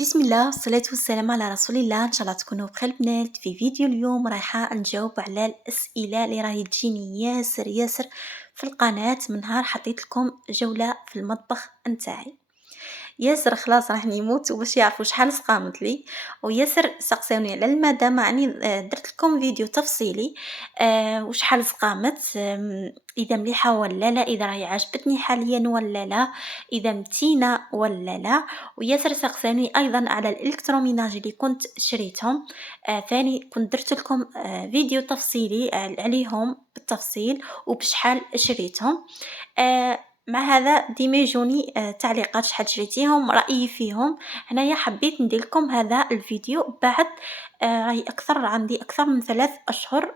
بسم الله والصلاة والسلام على رسول الله. ان شاء الله تكونوا بخير بنات. في فيديو اليوم رايحة نجاوب على الأسئلة اللي راهي تجيني ياسر في القناة من نهار حطيت لكم جولة في المطبخ نتاعي. ياسر خلاص راح يموتوا باش يعرفوا شحال سقامت لي، وياسر سقساوني على المدى مع اني درت لكم فيديو تفصيلي وشحال سقامت، اذا مليحه ولا لا، اذا راهي عجبتني حاليا ولا لا، اذا متينه ولا لا. وياسر سقساني ايضا على الالكتروميناج اللي كنت شريتهم، ثاني كنت درت لكم فيديو تفصيلي عليهم بالتفصيل وبشحال شريتهم. مع هذا ديما يجوني تعليقات شحال شريتيهم، رأيي فيهم. هنايا حبيت ندير لكم هذا الفيديو بعد راهي عندي أكثر من 3 أشهر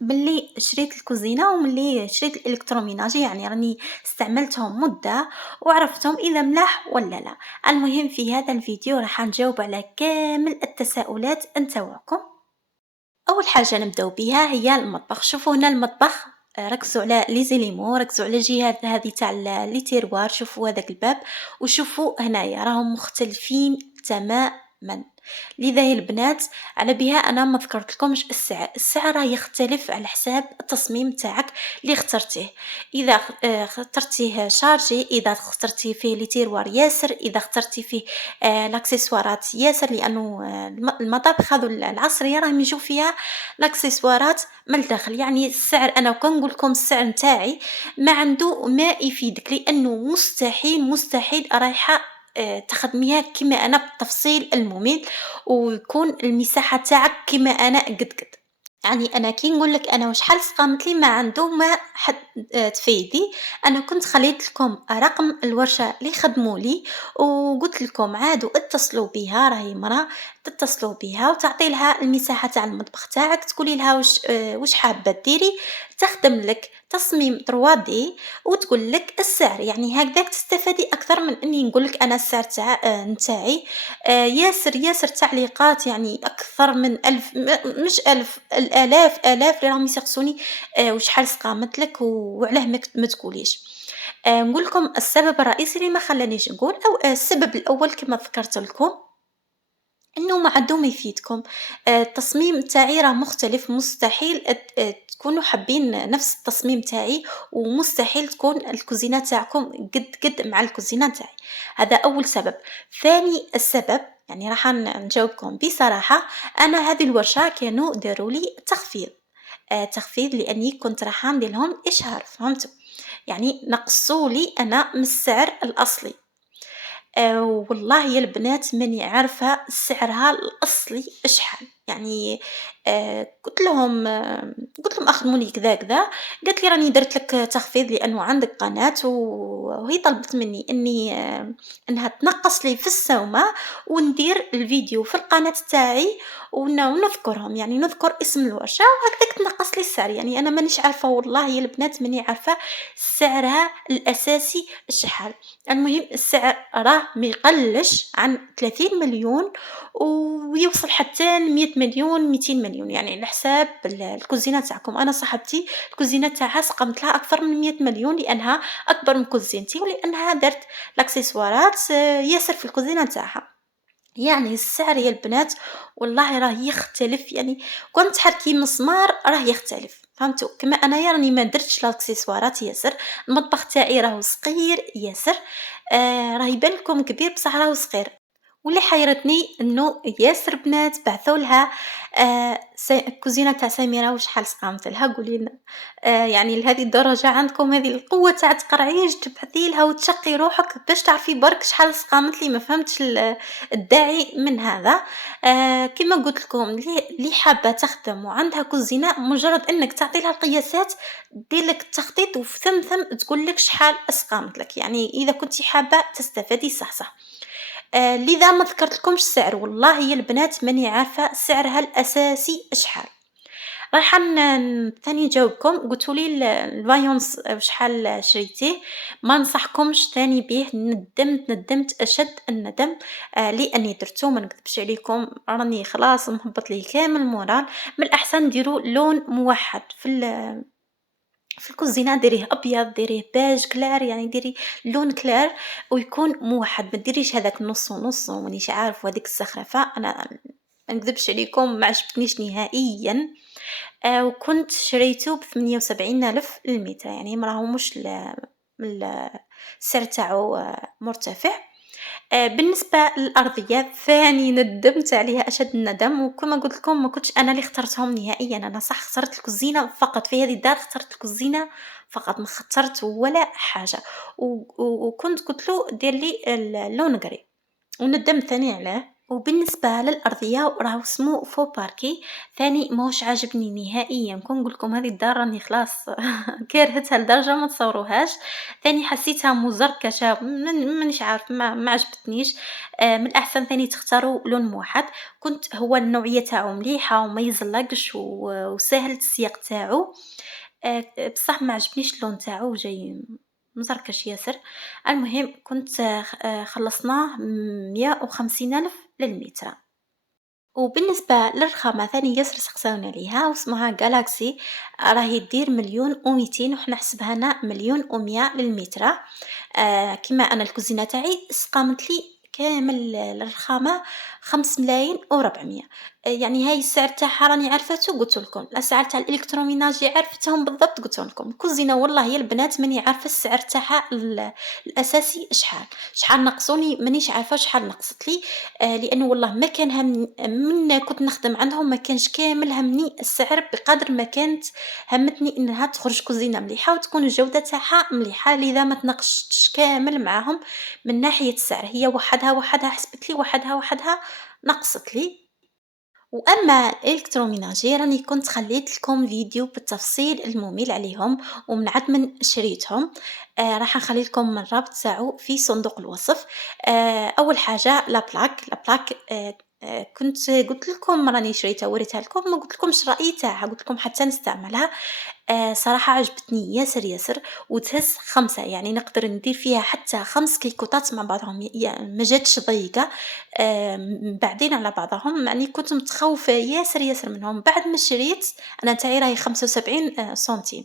ملي شريت الكوزينة وملي شريت الإلكتروميناج، يعني راني استعملتهم مدة وعرفتهم إذا ملاح ولا لا. المهم في هذا الفيديو راح نجاوب على كامل التساؤلات نتاوعكم. اول حاجه نبداو بها هي المطبخ. شوفوا هنا المطبخ، ركزوا على لي زيليمون، ركزوا على الجهات هذه تاع لي تيروار، شوفوا هذاك الباب وشوفوا هنايا راهم مختلفين تماما. لذا يا البنات على بها انا ما ذكرت لكمش السعر راه يختلف على حساب التصميم تاعك اللي اخترتيه. اذا اخترتيه شارجي، اذا اخترتي فيه لي تيروار ياسر، اذا اخترتي فيه لاكسسوارات ياسر، لانه المطابخ هذو العصريه راهم يجوا فيها لاكسسوارات من الداخل. يعني السعر انا كان نقول لكم السعر نتاعي ما عنده ما يفيدك، لانه مستحيل رايحه تخدميها كما انا بالتفصيل الممل، ويكون المساحه تاعك كما انا قد. يعني انا كي نقول لك انا وشحال سقامت لي ما عنده ما حد تفيدي. انا كنت خليت لكم رقم الورشه اللي خدموا لي وقلت لكم عادوا اتصلوا بها، راهي مرا تتصلوا بها وتعطي لها المساحه تاع المطبخ تاعك، تقولي لها واش حابه ديري، تخدم لك تصميم 3D وتقول لك السعر. يعني هكذاك تستفادي اكثر من اني نقول لك انا السعر تاع نتاعي. ياسر تعليقات، يعني أكثر من 1000، مش 1000، الآلاف اللي راهم يسقسوني وشحال سقامت لك وعلاه ما تقوليش. نقول لكم السبب الرئيسي اللي ما خلانيش نقول، أو السبب الأول كما ذكرت لكم إنه ما عندو ما يفيدكم. التصميم تاعي راه مختلف، مستحيل تكونوا حابين نفس التصميم تاعي، ومستحيل تكون الكوزينة تاعكم قد مع الكوزينة تاعي. هذا أول سبب. ثاني السبب يعني راح نجاوبكم بصراحة، أنا هذه الورشة كانوا داروا لي تخفيض لأني كنت راح ندير لهم إشهار، فهمتوا؟ يعني نقصوا لي أنا من السعر الأصلي. والله يا البنات ماني عارفة سعرها الأصلي شحال. يعني قلت لهم أخدموني كذا، قالت لي راني درت لك تخفيض لأنه عندك قناة، وهي طلبت مني إني إنها تنقص لي في السومة وندير الفيديو في القناة تاعي ونذكرهم، يعني نذكر اسم الورشة وهكذاك تنقص لي السعر. يعني أنا مانيش عارفة والله يا البنات، ماني عارفة سعرها الأساسي شحال. المهم السعر راه ما يقلش عن 30 مليون ويوصل حتى ل 100 مليون 200 مليون، يعني على حساب الكوزينه تاعكم. انا صاحبتي الكوزينه تاعها سقمت لها اكثر من 100 مليون لانها اكبر من كوزينتي، ولانها درت الاكسسوارات ياسر في الكوزينه تاعها. يعني السعر يا البنات والله راه يختلف، يعني كون تحركي مسمار راه يختلف، فهمتوا؟ كما انايا راني ما درتش لاكسسوارات ياسر، المطبخ تاعي راهو صغير ياسر. راه يبان لكم كبير بصح راهو صغير. واللي حيرتني انه ياسر بنات بعثوا لها الكوزينه تاع سميره وشحال سقامت لها، قولي لنا. يعني لهذه الدرجه عندكم هذه القوه تاع تقرعيج تبعثي لها وتشقي روحك باش تعرفي برك شحال سقامت لي؟ ما فهمتش الداعي من هذا. كما قلت لكم اللي حابه تخدم وعندها كوزينه، مجرد انك تعطي لها القياسات دير لك التخطيط وفي ثم تقول لك شحال اسقامت لك. يعني اذا كنتي حابه تستفادي صح. لذا ما ذكرت لكمش السعر، والله يا البنات ماني عارفه سعرها الاساسي شحال. رايحه ثاني نجاوبكم. قلتوا لي الفايونس شحال شريتيه؟ ما نصحكمش ثاني به، ندمت اشد الندم لاني درتو. ما نكذبش عليكم راني خلاص مهبط لي كامل مورال. من الاحسن نديروا لون موحد في الكوزينة ديريه أبيض، ديريه بيج كلار، يعني ديري لون كلار ويكون موحّد، ما ديريش هذاك نُص ونُص ومانيش عارف وهاديك الزخرفة. أنا ما نكذبش عليكم ما عجبتنيش نهائيًا. وكنت شريته ب78,000 المتر، يعني ما راهوش ال السعر تاعو مرتفع. بالنسبة للأرضية ثاني ندمت عليها أشد الندم، وكما قُلت لكم ما كنتش أنا اللي اخترتهم نهائيًا، أنا صح اخترت الكوزينة فقط، في هذه الدار اخترت الكوزينة فقط، ما اخترت ولا حاجة، وكنت قُلت له دير لي اللون قري، وندمت ثاني عليه. وبالنسبة للأرضية راهو اسمه فو باركي، ثاني ماهوش عاجبني نهائيًا، كون نقول لكم هذه الدار راني خلاص كارهتها لدرجة ما تصوروهاش. ثاني حسيتها مزركشة، مانيش عارفة ما عجبتنيش. من الأحسن ثاني تختاروا لون موحد. كنت هو النوعية تاعو مليحة وما يزلقش وساهل السياق تاعو. بصح ما عجبنيش اللون تاعو جاي مزركش ياسر. المهم كنت خلصناه 150,000 للمتر. وبالنسبة للرخامة ثاني ياسر سقساونا عليها واسمها جالاكسي، راهي دير 1,200,000 وحنا حسبها 1,100,000 للمتر. كيما أنا الكوزينة تاعي سقامت لي كامل الرخامة 5,400,000. يعني هاي السعر تاعها راني عرفتو قلتو لكم، الأسعار تاع الإلكتروميناجي عرفتهم بالضبط قلتهم لكم، الكوزينة والله يا البنات ماني عارفة السعر تاعها الأساسي شحال نقصوني مانيش عارفة شحال نقصت لي. لأنه والله ما كان من كنت نخدم عندهم ما كانش كامل همني السعر بقدر ما كانت همتني إنها تخرج كوزينة مليحة وتكون الجودة تاعها مليحة، لذا ما تناقشتش كامل معاهم من ناحية السعر، هي وحدها حسبت لي وحدها نقصت لي. وأما الإلكتروميناجي راني كنت خليت لكم فيديو بالتفصيل الممل عليهم ومن عد من شريتهم. راح نخلي لكم الرابط تاعو في صندوق الوصف. أول حاجة لا بلاك كنت قلت لكم راني شريتها وريتها لكم، ما قلت لكمش رأيي تاعها، قلت لكم حتى نستعملها. صراحة عجبتني ياسر وتهز 5، يعني نقدر ندير فيها حتى 5 كيكوطات مع بعضهم، ما جاتش ضيقة. بعدين على بعضهم، يعني كنت متخوفة ياسر منهم. بعد ما شريت أنا تاعي راهي 75 سنتيم،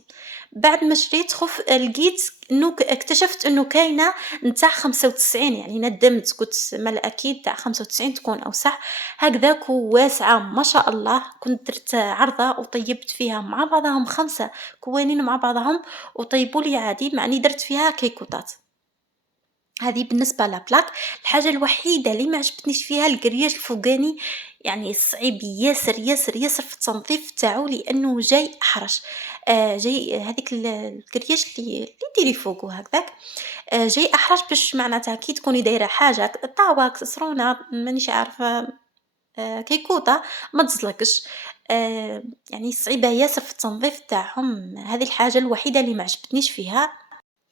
بعد ما شريت لقيت إنه اكتشفت إنه كاينة نتاع 95، يعني ندمت قلت مال أكيد تاع 95 تكون أوسع. هكذاك وواسعة ما شاء الله، كنت درت عرضة وطيبت فيها مع بعضهم 5 كوانين مع بعضهم وطيبوا لي عادي، معني درت فيها كيكوطات. هذه بالنسبة لبلاك. الحاجة الوحيدة اللي ما عجبتنيش فيها القرياج الفوقاني، يعني صعيب ياسر في التنظيف تاعو لأنه جاي أحرش. جاي هذيك القرياج اللي ديري فوقو هكذاك. جاي أحرج باش معناتها كي تكوني دايرة حاجة طاوة كسرونة مانيش عارفة كيكوطة ما تزلقش. يعني صعيبة ياسر في التنظيف تاعهم، هذه الحاجة الوحيدة اللي ما عجبتنيش فيها.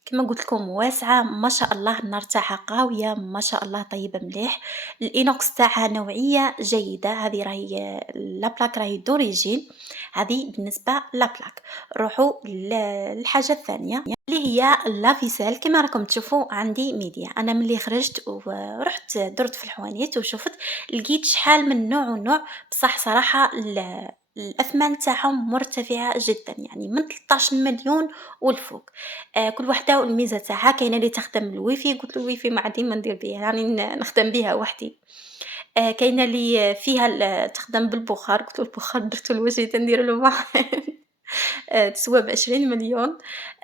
كما قلت لكم واسعة ما شاء الله، النار تاعها قاوية ما شاء الله، طيبة مليح. الإينوكس تاعها نوعية جيدة، هذه راهي لابلاك راهي دوريجين. هذه بالنسبة لابلاك. نروحوا للحاجة الثانية اللي هي لافيسيل. كما راكم تشوفوا عندي ميديا، انا ملي خرجت ورحت درت في الحوانيت وشفت لقيت شحال من نوع ونوع. بصح صراحة الأثمان تاعهم مرتفعة جدا، يعني من 13 مليون والفوق. كل وحدة والميزة تاعها. كاينة اللي تخدم الويفي، قلت له الويفي ما عندي ما ندير بيه، يعني نخدم بها وحدي. كاينة اللي فيها تخدم بالبخار، قلت له البخار درتو لوجهي تندير له تسوى ب20 مليون.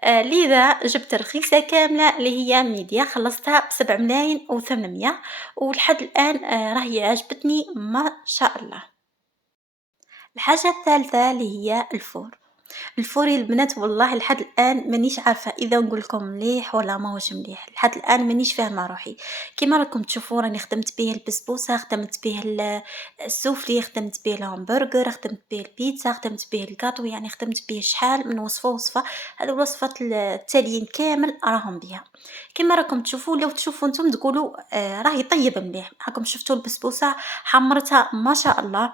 لذا جبت رخيصة كاملة اللي هي ميديا، خلصتها ب7,800,000 ولحد الآن راهي عجبتني ما شاء الله. الحاجة الثالثة اللي هي الفوري البنات، والله لحد الآن مانيش عارفة إذا نقول لكم مليح ولا ماهوش مليح، لحد الآن مانيش فاهمة روحي. كيما راكم تشوفوا راني خدمت به البسبوسة، خدمت به السوفلي، خدمت به الهمبرجر، خدمت به البيتزا، خدمت به الكاطو، يعني خدمت به شحال من وصفة. هذه الوصفات التاليين كامل راهم بها. كيما راكم تشوفوا، لو تشوفوا انتم تقولوا راهي طيب مليح. راكم شفتوا البسبوسة حمرتها ما شاء الله.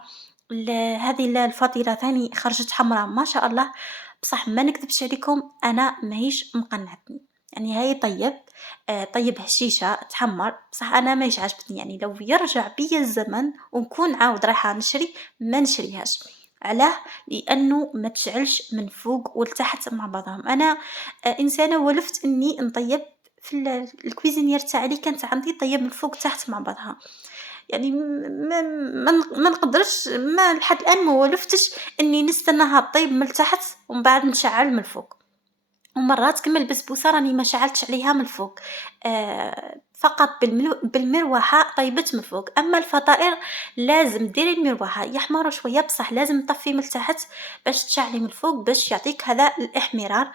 هذه الفطيرة ثاني خرجت حمراء ما شاء الله. بصح ما نكذبش عليكم أنا ماهيش مقنعتني، يعني هاي طيب هشيشة تحمر، بصح أنا ماهيش عجبتني. يعني لو يرجع بيا الزمن ونكون عاود رايحة نشري ما نشريهاش. علاه؟ لأنه ما تشعلش من فوق والتحت مع بعضهم. أنا إنسانة ولفت إني نطيب في الكويزينيير تاعي اللي كانت عندي طيب من فوق تحت مع بعضها. يعني ما نقدرش، ما لحد الآن ما ولفتش إني نستناها طيب من التحت ومن بعد نشعل من الفوق. ومرات كيما البسبوسة راني ما شعلتش عليها من الفوق، فقط بالمروحة طيبت من الفوق. أما الفطائر لازم ديري المروحة يحمر شوية، بصح لازم تطفي من التحت باش تشعلي من الفوق باش يعطيك هذا الإحمرار.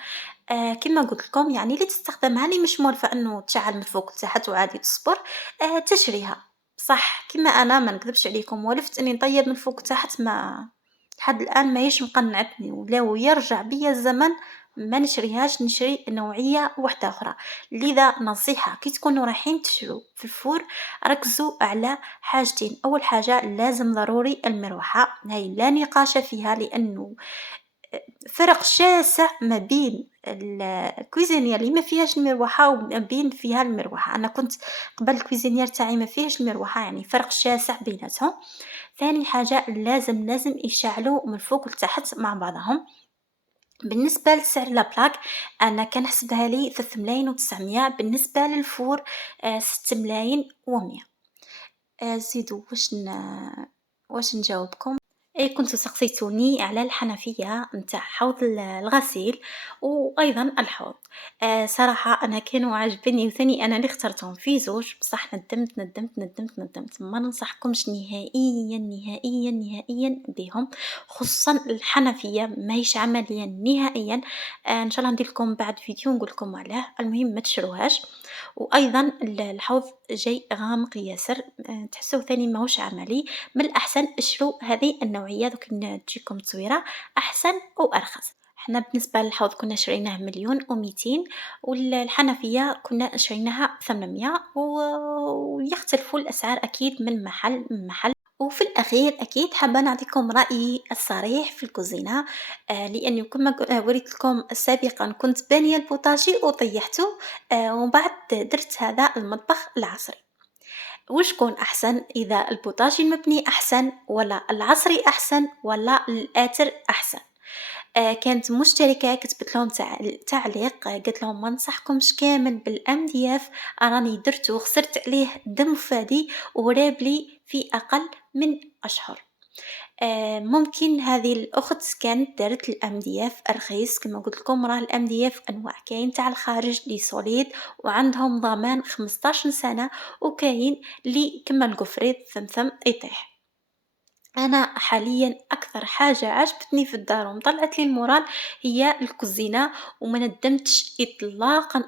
كيما قلت لكم يعني اللي تستخدمها اللي مش مولفة إنه تشعل من فوق لتحت وعادي تصبر، تشريها. بصح كيما أنا ما نكذبش عليكم ولفت إني نطيب من فوق تحت، ما لحد الآن ماهيش مقنعتني، ولو يرجع بيا الزمن ما نشريهاش، نشري نوعية واحدة أخرى. لذا نصيحة كي تكونوا رايحين تشرو في الفور ركزوا على حاجتين. أول حاجة لازم ضروري المروحة، هاي لا نقاش فيها، لأنه فرق شاسع ما بين الكويزينير اللي ما فيهاش المروحة وما بين فيها المروحة. أنا كنت قبل الكويزينير تاعي ما فيهاش المروحة، يعني فرق شاسع بيناتهم. ثاني حاجة لازم يشعلوا من فوق لتحت مع بعضهم. بالنسبة لسعر لابلاك أنا كنحسبها لي 3,900، بالنسبة للفور 6,100. زيدوا واش نجاوبكم؟ أي كنتو سقسيتوني على الحنفية نتاع حوض الغسيل وأيضا الحوض. صراحة أنا كانوا عاجبني وثاني أنا اللي اخترتهم في زوج، بصح ندمت، ما ننصحكمش نهائيا نهائيا نهائيا بهم، خصوصا الحنفية ماهيش عمليا نهائيا. إن شاء الله ندير لكم بعد فيديو نقول لكم عليه. المهم ما تشروهاش. وأيضا الحوض جاي غامق ياسر، تحسوه ثاني ماهوش عملي. من الأحسن اشروا هذه النوعية دوك تجيكم تصويرة أحسن وأرخص. احنا بالنسبة للحوض كنا شريناه 1,200,000، والحنفية كنا شريناها 800، ويختلفوا الأسعار أكيد من محل من محل. وفي الأخير أكيد حابة نعطيكم رأيي الصريح في الكوزينة، لأني كما وريت لكم سابقا كنت بانية البوتاجي وطيحته، ومن بعد درت هذا المطبخ العصري. وشكون أحسن؟ إذا البوتاجي المبني أحسن ولا العصري أحسن ولا الآتر أحسن؟ كانت مشتركة كتبت لهم تعليق، قالت لهم ما ننصحكمش كامل بالMDF، راني درتو خسرت عليه دم فادي ورابلي في أقل من أشهر. ممكن هذه الأخت كانت دارت الMDF رخيص، كما قلت لكم راه الMDF أنواع، كاين تاع الخارج لي سوليد وعندهم ضمان 15 سنة، وكاين لي كما القفريط ثمثم يطيح. أنا حاليا أكثر حاجة عجبتني في الدار ومطلعت لي المورال هي الكوزينة، وما ندمتش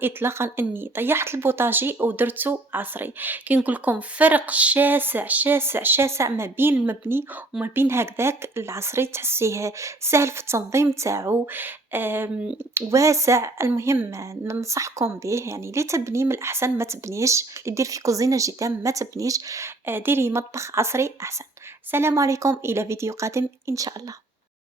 إطلاقا أني طيحت البوتاجي ودرته عصري. كي نقول لكم فرق شاسع شاسع شاسع ما بين المبني وما بين هكذاك العصري، تحسيه سهل في التنظيم تاعو، واسع. المهم ننصحكم به، يعني اللي تبني من الأحسن ما تبنيش، اللي دير في كوزينة جدا ما تبنيش، ديري مطبخ عصري أحسن. السلام عليكم، إلى فيديو قادم إن شاء الله.